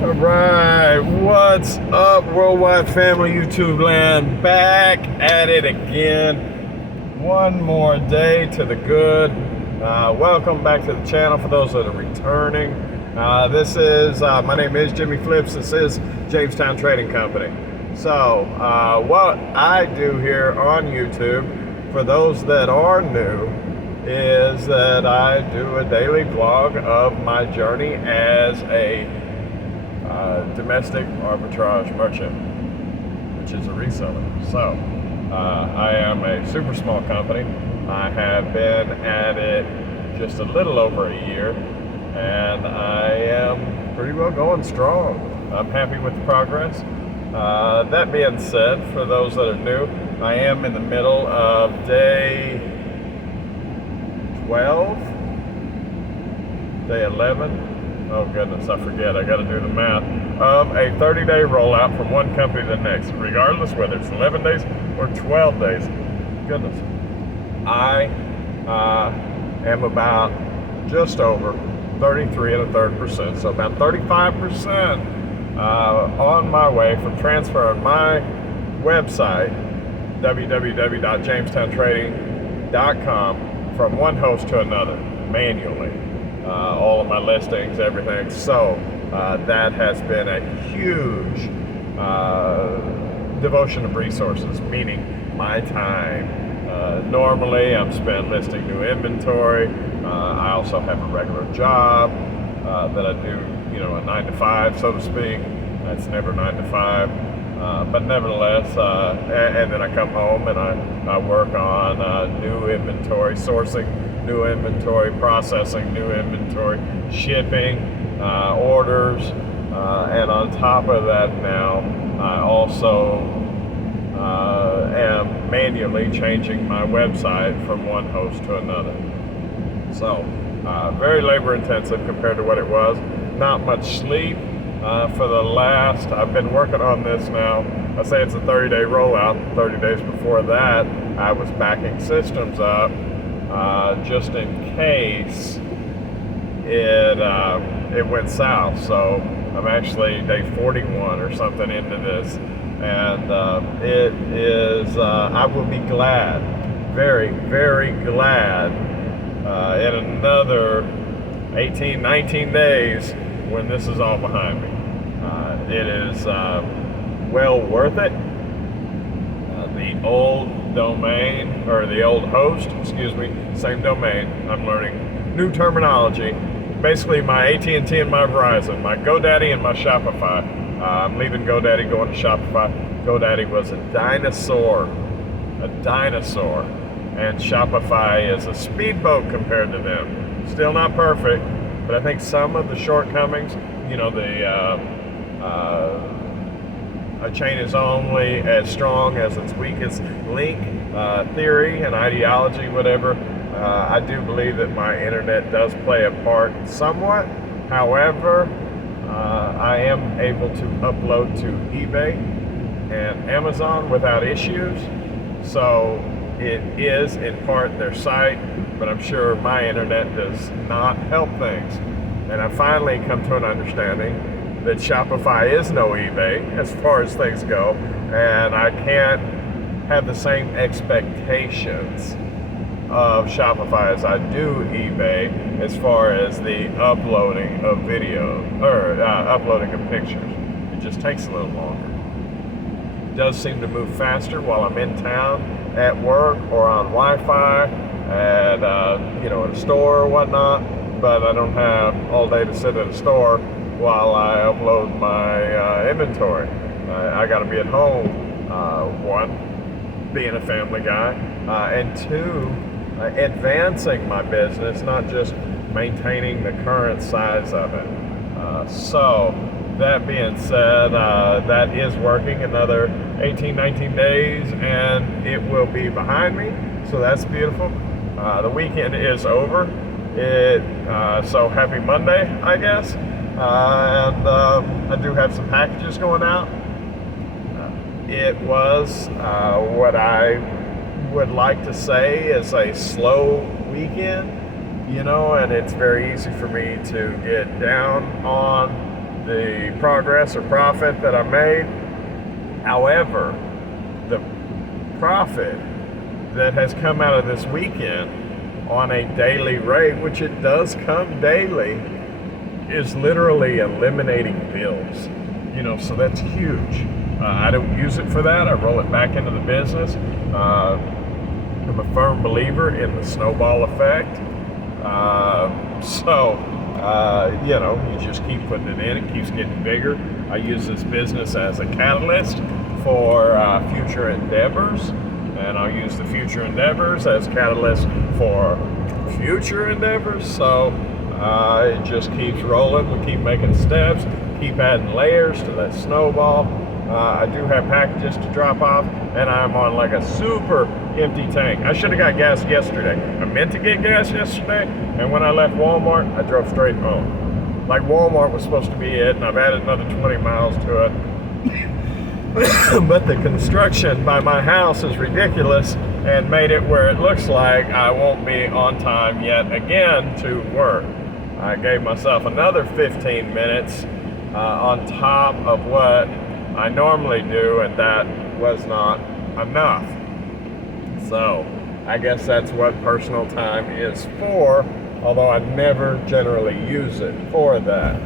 All right, what's up, Worldwide Family YouTube land? Back at it again. One more day to the good. Welcome back to the channel for those that are returning. My name is Jimmy Flips. This is Jamestown Trading Company. So, what I do here on YouTube, for those that are new, is that I do a daily vlog of my journey as a domestic arbitrage merchant, which is a reseller. So I am a super small company. I have been at it just a little over a year, and I am pretty well going strong. I'm happy with the progress. That being said, for those that are new, I am in the middle of day 12, day 11. Oh goodness, I forget, I gotta do the math, of a 30-day rollout from one company to the next, regardless whether it's 11 days or 12 days. Goodness. I am about just over 33.33%, so about 35% on my way from transferring my website, www.jamestowntrading.com, from one host to another manually. All of my listings, everything. So that has been a huge devotion of resources, meaning my time. Normally I'm spent listing new inventory. I also have a regular job that I do, a 9 to 5, so to speak. It's never 9 to 5. But nevertheless, and then I come home and I work on new inventory, sourcing new inventory, processing new inventory, shipping, orders, and on top of that now, I also am manually changing my website from one host to another. So, very labor intensive compared to what it was. Not much sleep. I've been working on this now. I say it's a 30-day rollout. 30 days before that, I was backing systems up just in case it went south. So I'm actually day 41 or something into this, and it is. I will be glad, very, very glad, in another 18, 19 days when this is all behind me. It is well worth it. The old domain, or the old host, same domain. I'm learning new terminology. Basically, my AT&T and my Verizon, my GoDaddy and my Shopify. I'm leaving GoDaddy, going to Shopify. GoDaddy was a dinosaur, and Shopify is a speedboat compared to them. Still not perfect, but I think some of the shortcomings, a chain is only as strong as its weakest link theory and ideology, whatever. I do believe that my internet does play a part somewhat. However, I am able to upload to eBay and Amazon without issues. So it is in part their site, but I'm sure my internet does not help things. And I finally come to an understanding that Shopify is no eBay as far as things go, and I can't have the same expectations of Shopify as I do eBay as far as the uploading of video or uploading of pictures. It just takes a little longer. It does seem to move faster while I'm in town, at work, or on Wi-Fi, at in a store or whatnot. But I don't have all day to sit at a store while I upload my inventory. I got to be at home, one, being a family guy, and two, advancing my business, not just maintaining the current size of it. So that being said, that is working. Another 18, 19 days and it will be behind me, so that's beautiful. The weekend is over. So happy Monday, I guess. And I do have some packages going out. It was what I would like to say is a slow weekend, and it's very easy for me to get down on the progress or profit that I made. However, the profit that has come out of this weekend on a daily rate, which it does come daily, is literally eliminating bills. So that's huge. I don't use it for that. I roll it back into the business. I'm a firm believer in the snowball effect. You just keep putting it in. It keeps getting bigger. I use this business as a catalyst for future endeavors, and I'll use the future endeavors as catalyst for future endeavors. So it just keeps rolling. We keep making steps, keep adding layers to that snowball. I do have packages to drop off, and I'm on like a super empty tank. I should have got gas yesterday. I meant to get gas yesterday, and when I left Walmart, I drove straight home. Like Walmart was supposed to be it, and I've added another 20 miles to it. But the construction by my house is ridiculous and made it where it looks like I won't be on time yet again to work. I gave myself another 15 minutes on top of what I normally do, and that was not enough. So I guess that's what personal time is for, although I never generally use it for that.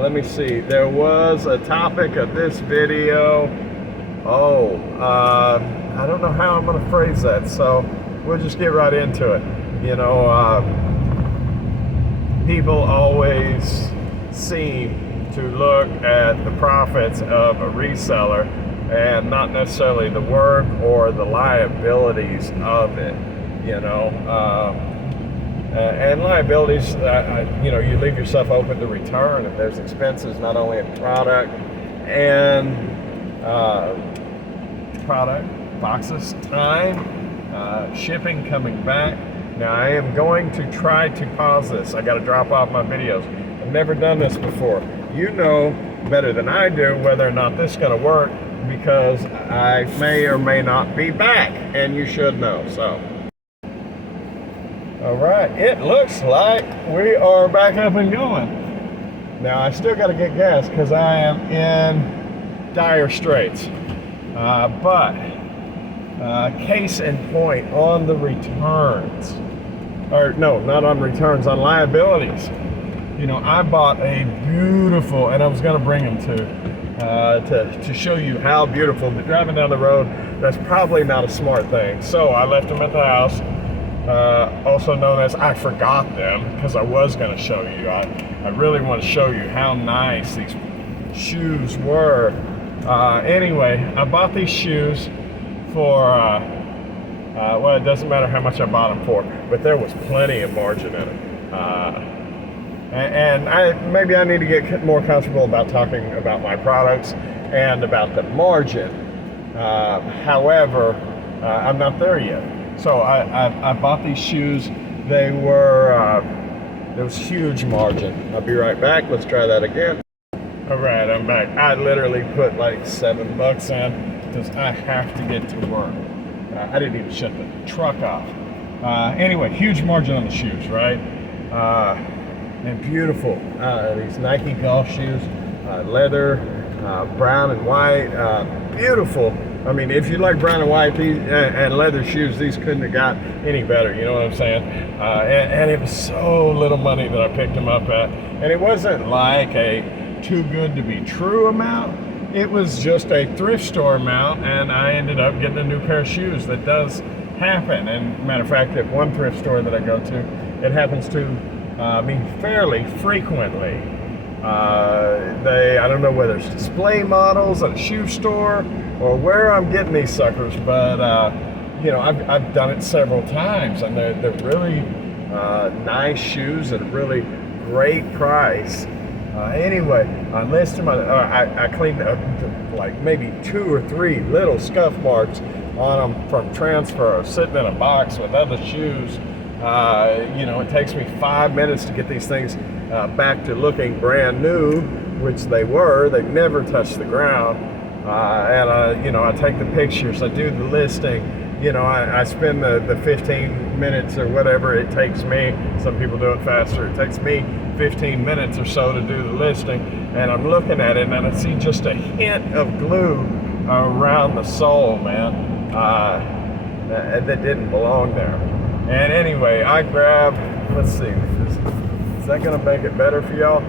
Let me see. There was a topic of this video. I don't know how I'm going to phrase that, so we'll just get right into it. People always seem to look at the profits of a reseller and not necessarily the work or the liabilities of it, and liabilities, you leave yourself open to return if there's expenses not only in product and boxes, time, shipping, coming back. Now I am going to try to pause this. I got to drop off my videos. I've never done this before. You know better than I do whether or not this is going to work, because I may or may not be back, and you should know. So, all right, it looks like we are back up and going. Now I still got to get gas because I am in dire straits. But case in point on the returns, or no, not on returns, on liabilities. I bought a beautiful, and I was going to bring them to show you how beautiful. But driving down the road, that's probably not a smart thing. So I left them at the house, also known as I forgot them, because I was going to show you. I really want to show you how nice these shoes were. Anyway, I bought these shoes for, well, it doesn't matter how much I bought them for, but there was plenty of margin in it. And maybe I need to get more comfortable about talking about my products and about the margin. However, I'm not there yet. So I bought these shoes. They were, there was huge margin. I'll be right back. Let's try that again. All right, I'm back. I literally put like $7 in because I have to get to work. I didn't even shut the truck off. Anyway, huge margin on the shoes, right? And beautiful. These Nike golf shoes, leather, brown and white, beautiful. I mean, if you like brown and white and leather shoes, these couldn't have got any better. You know what I'm saying? And it was so little money that I picked them up at. And it wasn't like a too good to be true amount. It was just a thrift store amount, and I ended up getting a new pair of shoes. That does happen. And matter of fact, at one thrift store that I go to, it happens to fairly frequently. I don't know whether it's display models at a shoe store or where I'm getting these suckers, but I've done it several times, and they're really nice shoes at a really great price. Anyway, I listed I cleaned up like maybe 2 or 3 little scuff marks on them from transfer, sitting in a box with other shoes. It takes me 5 minutes to get these things back to looking brand new, which they were. They never touched the ground. I take the pictures, I do the listing. I spend the 15 minutes or whatever it takes me. Some people do it faster. It takes me 15 minutes or so to do the listing, and I'm looking at it and I see just a hint of glue around the sole, man, that didn't belong there. And anyway, I grabbed, let's see, is that gonna make it better for y'all?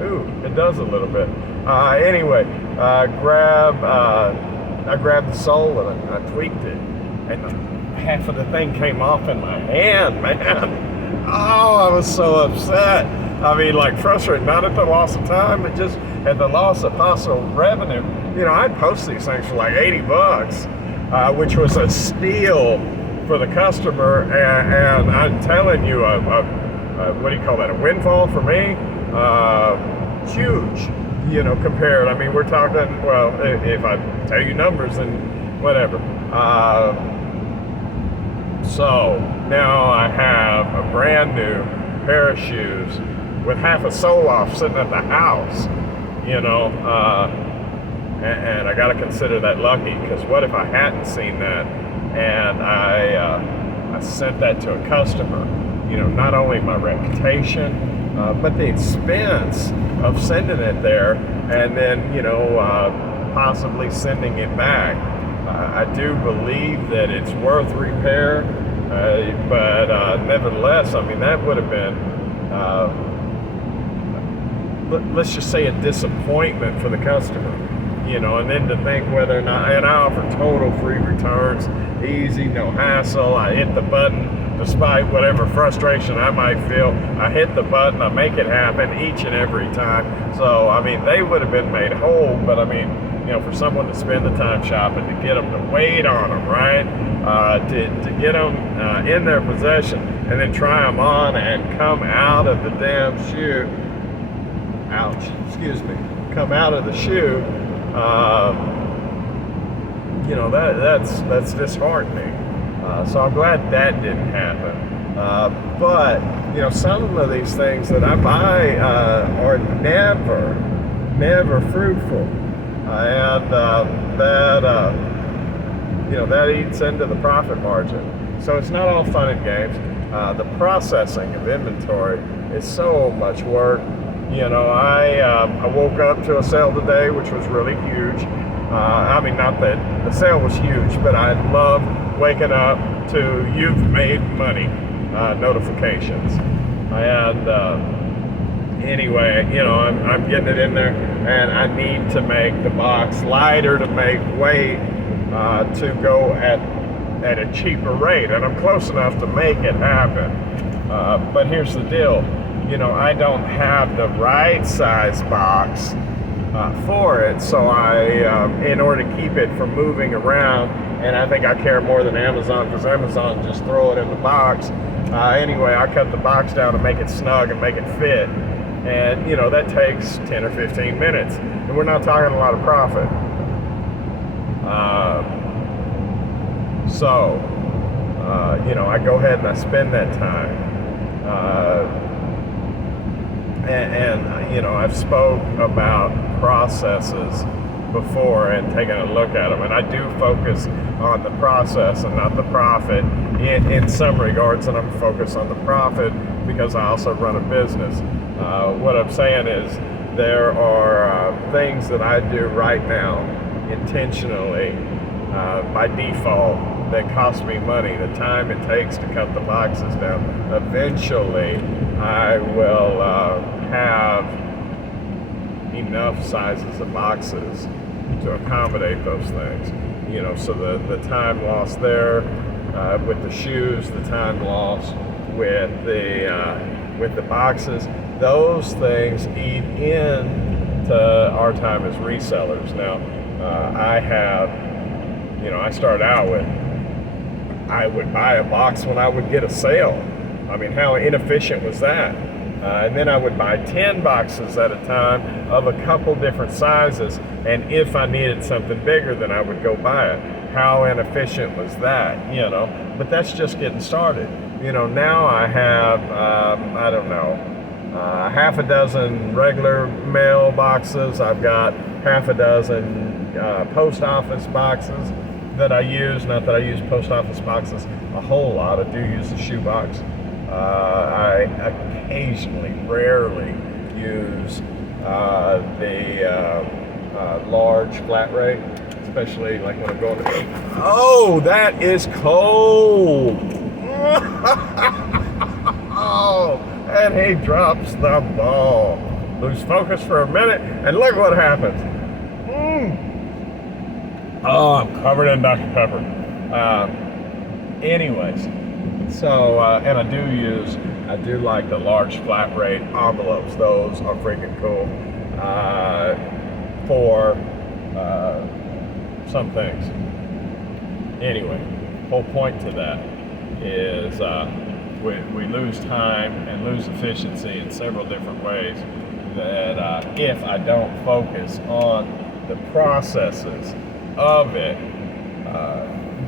Ooh, it does a little bit. Anyway, I grabbed the sole and I tweaked it, and half of the thing came off in my hand, man. Oh, I was so upset. I mean, like, frustrated, not at the loss of time, but just at the loss of possible revenue. You know, I'd post these things for like $80, which was a steal for the customer, and I'm telling you, what do you call that, a windfall for me? Huge, you know, compared. I mean, we're talking, well, if I tell you numbers, then whatever. So now I have a brand new pair of shoes with half a sole off sitting at the house, you know, and I got to consider that lucky, because what if I hadn't seen that and I sent that to a customer? You know, not only my reputation, but the expense of sending it there and then, you know, possibly sending it back. I do believe that it's worth repair, but nevertheless, I mean, that would have been, let's just say, a disappointment for the customer, you know, and then to think whether or not, and I offer total free returns, easy, no hassle. I hit the button despite whatever frustration I might feel. I hit the button, I make it happen each and every time. So, I mean, they would have been made whole, but I mean, you know, for someone to spend the time shopping, to get them to wait on them, right? To get them in their possession and then try them on and come out of the damn shoe. Ouch, excuse me. Come out of the shoe. You know, that's disheartening. So I'm glad that didn't happen. But, you know, some of these things that I buy are never fruitful. And you know, that eats into the profit margin. So it's not all fun and games. The processing of inventory is so much work. You know, I woke up to a sale today, which was really huge. I mean, not that the sale was huge, but I love waking up to "you've made money" notifications. And anyway, you know, I'm getting it in there, and I need to make the box lighter to make weight to go at a cheaper rate, and I'm close enough to make it happen. But here's the deal, you know, I don't have the right size box for it, so in order to keep it from moving around, and I think I care more than Amazon, because Amazon just throw it in the box. Anyway, I cut the box down to make it snug and make it fit. And, you know, that takes 10 or 15 minutes. And we're not talking a lot of profit. You know, I go ahead and I spend that time. And you know, I've spoke about processes before and taken a look at them. And I do focus on the process and not the profit in some regards. And I'm focused on the profit because I also run a business. What I'm saying is there are things that I do right now intentionally by default that cost me money. The time it takes to cut the boxes down. Eventually, I will have enough sizes of boxes to accommodate those things. You know, so the time lost there with the shoes, the time lost with the boxes, those things eat into our time as resellers. Now, I started out with, I would buy a box when I would get a sale. I mean, how inefficient was that? And then I would buy 10 boxes at a time of a couple different sizes, and if I needed something bigger, then I would go buy it. How inefficient was that, you know? But that's just getting started. You know, now I have, half a dozen regular mail boxes. I've got half a dozen post office boxes that I use. Not that I use post office boxes a whole lot. I do use the shoe box. I occasionally, rarely use the large flat rate, especially like when I'm going to. Oh, that is cold. Oh, and he drops the ball. Lose focus for a minute, and look what happens. Oh, I'm covered in Dr. Pepper. Anyways, so, and I do like the large flat rate envelopes. Those are freaking cool for some things. Anyway, whole point to that is we lose time and lose efficiency in several different ways that if I don't focus on the processes of it,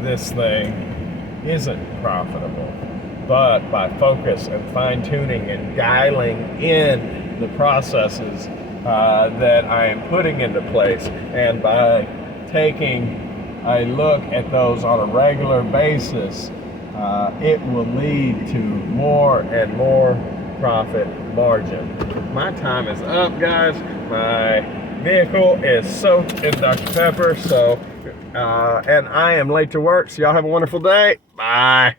this thing isn't profitable. But by focus and fine-tuning and dialing in the processes that I am putting into place, and by taking a look at those on a regular basis, it will lead to more and more profit margin. My time is up, guys. My vehicle is soaked in Dr. Pepper, so and I am late to work, so y'all have a wonderful day. Bye.